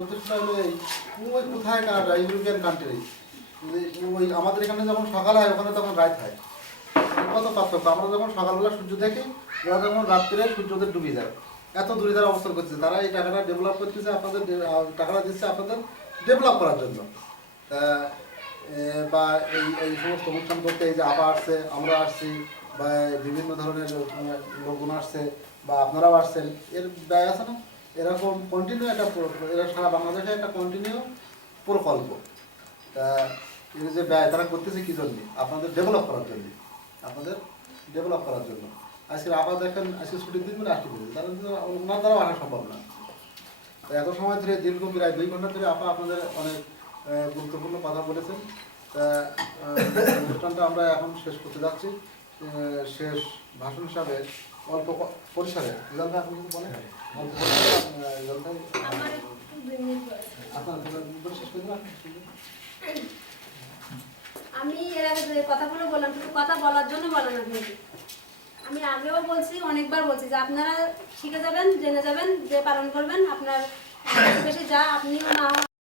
ওই কোথায় Canada European country ওই আমাদের এখানে যখন সকাল হয় ওখানে তখন রাত হয়। কত পার্থক্য! আমরা যখন সকালবেলা সূর্য দেখি, ওরা যখন রাত্রে সূর্যদের ডুবে যায়। এত দূরে তারা অবস্থান করতেছে, তারা এই টাকাটা ডেভেলপ করতেছে, আপনাদের টাকাটা দিচ্ছে আপনাদের ডেভেলপ করার জন্য। বা এই এই সমস্ত অনুষ্ঠান করতে এই যে আপা আসছে, আমরা আসছি, বা বিভিন্ন ধরনের লোকজন আসছে, বা আপনারাও আসছেন, এর ব্যয় আছে না? এরকম কন্টিনিউ একটা এরা সারা বাংলাদেশে একটা কন্টিনিউ প্রকল্প। তা এর যে ব্যয় তারা করতেছে কী জন্য? আপনাদের ডেভেলপ করার জন্য, আপনাদের ডেভেলপ করার জন্য। আজকে আবার দেখেন, আজকে ছুটির দিন বলে আসতে পেরেছে, তারা কিন্তু ওনার দ্বারাও আসা সম্ভব না। এত সময় ধরে দীর্ঘ প্রায় 2 ঘন্টা ধরে আপা আপনাদের অনেক গুরুত্বপূর্ণ কথা বলেছেন। তা অনুষ্ঠানটা আমরা এখন শেষ করতে যাচ্ছি। শেষ ভাষণ হিসাবে অল্প পরিসরে রেজাল্ট আপনি কিছু বলেন, অল্প পরিসরে শেষ করে দেবেন। আমি এর আগে যে কথাগুলো বললাম শুধু কথা বলার জন্য বলা না, কিন্তু আমি আগেও বলছি, অনেকবার বলছি যে আপনারা শিখে যাবেন, জেনে যাবেন, যে পালন করবেন, আপনার বেশি যা আপনিও না